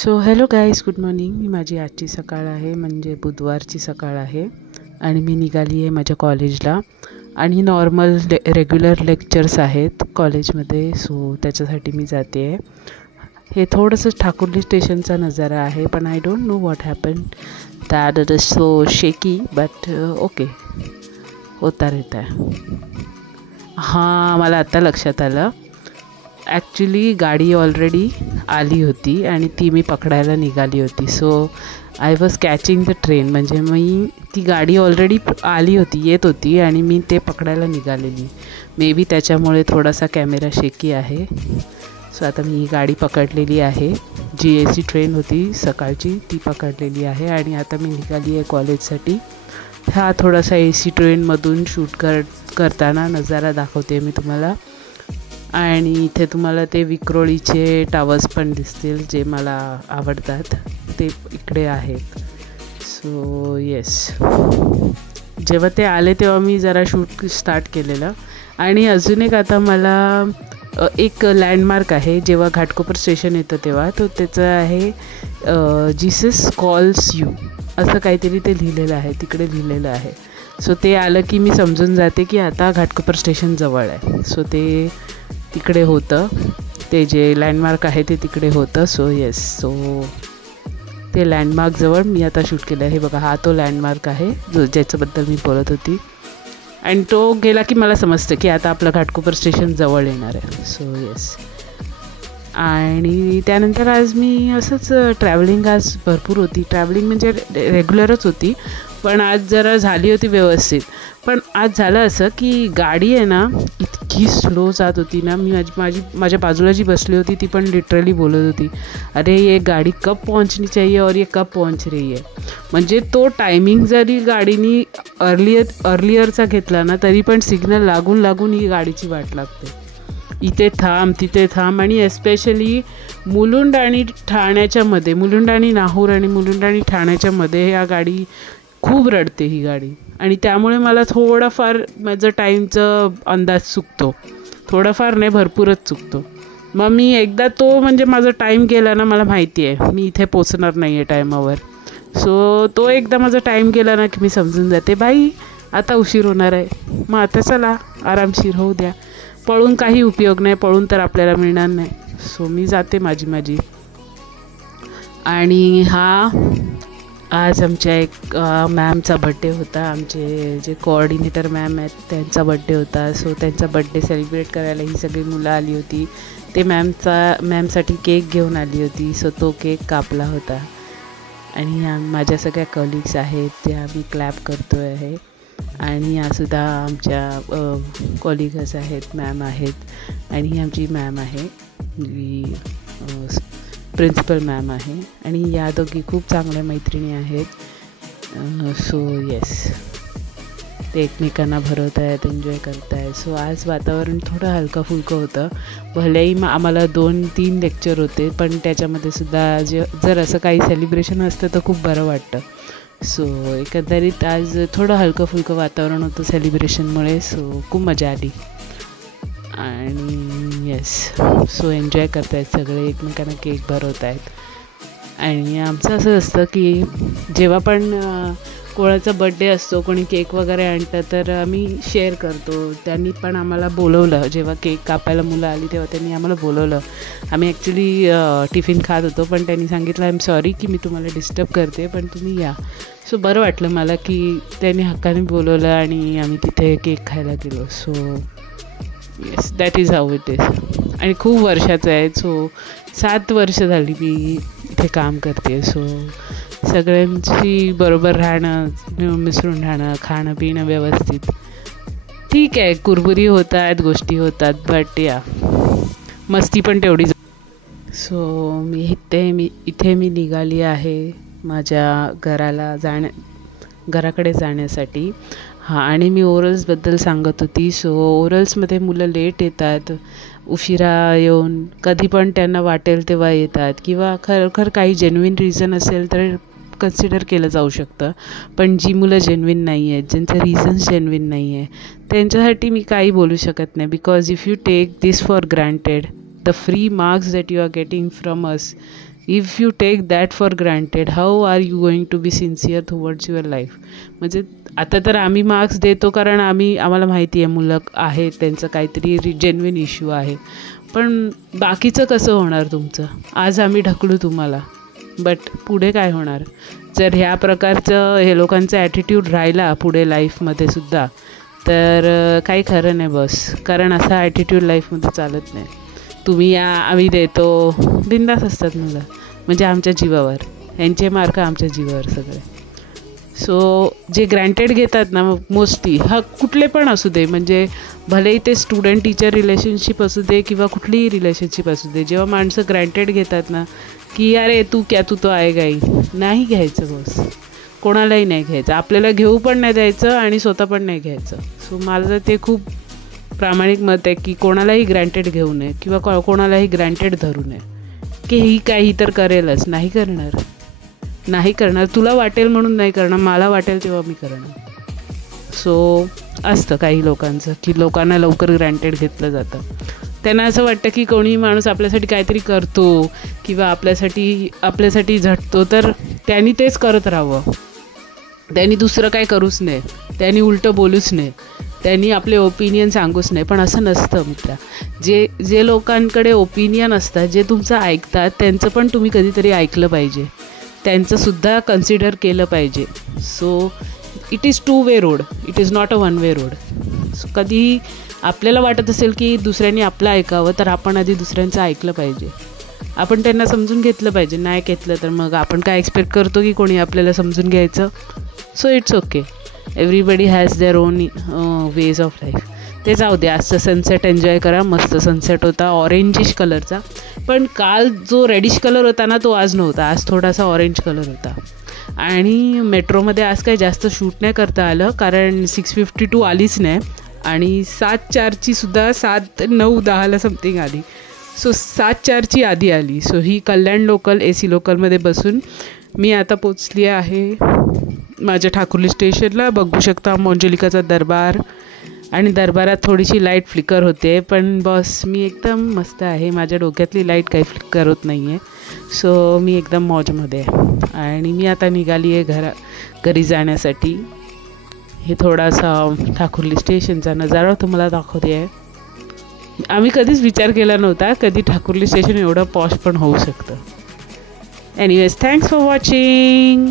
So hello guys, good morning. माझी आजची सकाळ आहे, म्हणजे बुधवारची सकाळ आहे आणि मी निघाली आहे माझ्या कॉलेजला. आणि नॉर्मल रेग्युलर लेक्चर्स आहेत कॉलेजमध्ये, सो त्याच्यासाठी मी जाते आहे. हे थोडंसं ठाकुर्ली स्टेशनचा नजारा आहे, पण I don't know what happen that it is so शेकी, बट ओके, होता रहता है. हां, मला आत्ता लक्षात आलं. ॲक्च्युली गाडी ऑलरेडी आली होती आणि ती मी पकडायला निघाली होती. So I was catching the train, म्हणजे मी ती गाडी ऑलरेडी आली होती, येत होती आणि मी ते पकडायला निघालेली. मे बी त्याच्यामुळे थोडासा कॅमेरा शेकी आहे. सो आता मी ही गाडी पकडलेली आहे. GAC ट्रेन होती सकाळची, ती पकडलेली आहे आणि आता मी निघाली आहे कॉलेजसाठी. हा थोडासा AC ट्रेनमधून शूट करताना नजारा दाखवते मी तुम्हाला. आणि इथे तुम्हाला ते विक्रोळीचे टावर्स पण दिसतील, जे मला आवडतात, ते इकडे आहेत. सो येस, जेव्हा ते आले तेव्हा मी जरा शूट स्टार्ट केलेलं. आणि अजून एक आता मला एक लँडमार्क आहे, जेव्हा घाटकोपर स्टेशन येतं तेव्हा, तो त्याचं आहे जीसस कॉल्स यू असं काहीतरी ते लिहिलेलं आहे, तिकडे लिहिलेलं आहे. सो ते आलं की मी समजून जाते की आता घाटकोपर स्टेशन जवळ आहे. सो ते तिकडे होतं, ते जे लँडमार्क आहे ते तिकडे होतं. सो येस, सो ते लँडमार्कजवळ मी आता शूट केलं आहे. हे बघा, हा तो लँडमार्क आहे ज्याच्याबद्दल मी बोलत होती. आणि तो गेला की मला समजतं की आता आपलं घाटकोपर स्टेशन जवळ येणार आहे. सो येस, आणि त्यानंतर आज मी असंच ट्रॅव्हलिंग आज भरपूर होती. ट्रॅव्हलिंग म्हणजे रेग्युलरच होती, पण आज जरा झाली होती व्यवस्थित. पण आज झालं असं की गाडी आहे ना, इतकी स्लो जात होती ना. मी माझ्या बाजूला जी बसली होती ती पण लिटरली बोलत होती, अरे ये गाडी कब पहुंचनी चाहिए और ये कब पहुंच रही है. म्हणजे तो टायमिंग जरी गाडीनी अर्लियरचा घेतला ना, तरी पण सिग्नल लागून ही गाडीची वाट लागते. इथे थांब, तिथे थांब. आणि एस्पेशली मुलुंड आणि ठाण्याच्या मध्ये, मुलुंड आणि नाहूर आणि मुलुंड आणि ठाण्याच्या मध्ये ह्या गाडी खूप रडते ही गाडी. आणि त्यामुळे मला थोडाफार माझं टाईमचं अंदाज चुकतो. थोडाफार नाही, भरपूरच चुकतो. मग मी एकदा तो म्हणजे माझा टाईम गेला ना, मला माहिती आहे मी इथे पोचणार नाही आहे टायमावर. सो तो एकदा माझा टाईम गेला ना की मी समजून जाते, बाई आता उशीर होणार आहे, मग आता चला आरामशीर होऊ द्या. पळून काही उपयोग नाही, पळून तर आपल्याला मिळणार नाही. सो मी जाते माझी. आणि आज आमच्या एक मॅमचा बड्डे होता. आमचे जे कोऑर्डिनेटर मॅम आहेत त्यांचा बड्डे होता. सो त्यांचा बड्डे सेलिब्रेट करायला ही सगळी मुलं आली होती. ते मॅमसाठी केक घेऊन आली होती. सो तो केक कापला होता. आणि माझ्या सगळ्या कलिग्स आहेत त्या मी क्लॅप करतो आहे. आणि यासुद्धा आमच्या कॉलिगस आहेत, मॅम आहेत. आणि आमची मॅम आहे, जी प्रिन्सिपल मॅम आहे. आणि या दोघी खूप चांगल्या मैत्रिणी आहेत. सो येस, ते एकमेकांना भरवत आहेत, एन्जॉय करत आहेत. सो आज वातावरण थोडं हलकं फुलकं होतं. भलेही आम्हाला 2-3 लेक्चर होते, पण त्याच्यामध्ये सुद्धा जर असं काही सेलिब्रेशन असतं तर खूप बरं वाटतं. सो एकंदरीत आज थोडं हलकं फुलकं वातावरण होतं सेलिब्रेशनमुळे. सो खूप मजा आली. आणि येस, सो एन्जॉय करत आहेत सगळे, एकमेकांना केक भरवत आहेत. आणि आमचं असं असतं की जेव्हा पण कोणाचा बड्डे असतो, कोणी केक वगैरे आणतं, तर आम्ही शेअर करतो. त्यांनी पण आम्हाला बोलवलं, जेव्हा केक कापायला मुलं आली तेव्हा त्यांनी आम्हाला बोलवलं. आम्ही ॲक्च्युली टिफिन खात होतो, पण त्यांनी सांगितलं, आय एम सॉरी की मी तुम्हाला डिस्टर्ब करते, पण तुम्ही या. सो बरं वाटलं मला की त्यांनी हक्काने बोलवलं आणि आम्ही तिथे केक खायला गेलो. So yes, that is how it is. आणि खूप वर्षाचं आहे. सो 7 वर्ष झाली मी इथे काम करते. सो सगळ्यांची बरोबर राहणं, मिसळून राहणं, खाणं पिणं व्यवस्थित, ठीक आहे. कुरबुरी होतात, गोष्टी होतात, बट या मस्ती पण तेवढीच. सो इथे मी निघाली आहे माझ्या घराकडे जाण्यासाठी. आणि मी ओरल्सबद्दल सांगत होती. सो ओरल्समध्ये मुलं लेट येतात, उशिरा येऊन कधी पण त्यांना वाटेल तेव्हा येतात, किंवा खरोखर काही जेन्युइन रिझन असेल तर कन्सिडर केलं जाऊ शकतं. पण जी मुलं जेन्युइन नाही आहेत, ज्यांचं रिझन्स जेन्युइन नाही आहे, त्यांच्यासाठी मी काही बोलू शकत नाही. Because if you take this for granted, the free marks that you are getting from us, if you take that for granted, how are you going to be sincere towards your life. म्हणजे आता तर आम्ही marks देतो कारण आम्हाला माहिती आहे मुलं आहेत, त्यांचं काहीतरी जेन्युइन इश्यू आहे. पण बाकीचं कसं होणार तुमचं? आज आम्ही ढकलू तुम्हाला, बट पुढे काय होणार? जर ह्या प्रकारचं हे लोकांचं ॲटिट्यूड राहिला पुढे लाईफमध्ये सुद्धा, तर काही खरं नाही बस. कारण असा ॲटिट्यूड लाईफमध्ये चालत नाही. तुम्ही या, आम्ही देतो, बिंदास असतात मुलं, म्हणजे आमच्या जीवावर. यांचे मार्क आमच्या जीवावर सगळे. सो जे ग्रँटेड घेतात ना मोस्टली, कुठले पण असू दे, म्हणजे भलेही ते स्टुडंट टीचर रिलेशनशिप असू दे किंवा कुठलीही रिलेशनशिप असू दे, जेव्हा माणसं ग्रँटेड घेतात ना की अरे तू तो आएगा ही, नाही घ्यायचं बस. कोणालाही नाही घ्यायचं, आपल्याला घेऊ पण नाही द्यायचं आणि स्वतः पण नाही घ्यायचं. सो माझं ते खूप प्रामाणिक मत आहे की कोणालाही ग्रँटेड घेऊ नये किंवा कोणालाही ग्रँटेड धरू नये की ही काही तर करेलच. नाही करणार. तुला वाटेल म्हणून नाही करणार, मला वाटेल तेव्हा मी करणार. सो असतं काही लोकांचं की लोकांना लवकर ग्रँटेड घेतलं जातं. त्यांना असं वाटतं की कोणीही माणूस आपल्यासाठी काहीतरी करतो किंवा आपल्यासाठी झटतो तर त्यांनी तेच करत राहावं, त्यांनी दुसरं काय करूच नये, त्यांनी उलटं बोलूच नये, त्यांनी आपले ओपिनियन सांगूच नाही. पण असं नसतं मित्रा. जे लोकांकडे ओपिनियन असतात, जे तुमचं ऐकतात, त्यांचं पण तुम्ही कधीतरी ऐकलं पाहिजे, त्यांचंसुद्धा कन्सिडर केलं पाहिजे. So it is 2 way road, it is not a 1 way road. So कधी आपल्याला वाटत असेल की दुसऱ्यांनी आपलं ऐकावं, तर आपण आधी दुसऱ्यांचं ऐकलं पाहिजे. आपण त्यांना समजून घेतलं पाहिजे. नाही घेतलं तर मग आपण काय एक्सपेक्ट करतो की कोणी आपल्याला समजून घ्यायचं? So it's okay. Everybody has their own ways of life. ते जाऊ दे. आजचं सनसेट एन्जॉय करा. मस्त सनसेट होता, ऑरेंजिश कलरचा. पण काल जो रेडिश कलर होता ना, तो आज नव्हता. आज थोडासा ऑरेंज कलर होता. आणि मेट्रोमध्ये आज काही जास्त शूट नाही करता आलं कारण 6:52 आलीच नाही आणि 7:04ची सुद्धा 7:09-10ला समथिंग आली. सो 7:04ची आधी आली. सो ही कल्याण लोकल AC लोकलमध्ये बसून मी आता पोचली आहे माझ्या ठाकुर्ली स्टेशनला. बघू शकता मंजुलिकाचा दरबार आणि दरबारात थोडीशी लाईट फ्लिकर होते, पण बस मी एकदम मस्त आहे. माझ्या डोक्यातली लाईट काही फ्लिकर होत नाही आहे. सो मी एकदम मौजमध्ये आहे आणि मी आता निघाली आहे घरी जाण्यासाठी. हे थोडासा ठाकुर्ली स्टेशनचा नजारा तुम्हाला दाखवते आहे. आम्ही कधीच विचार केला नव्हता कधी ठाकुर्ली स्टेशन एवढं पॉश पण होऊ शकतं. Anyways, thanks for watching.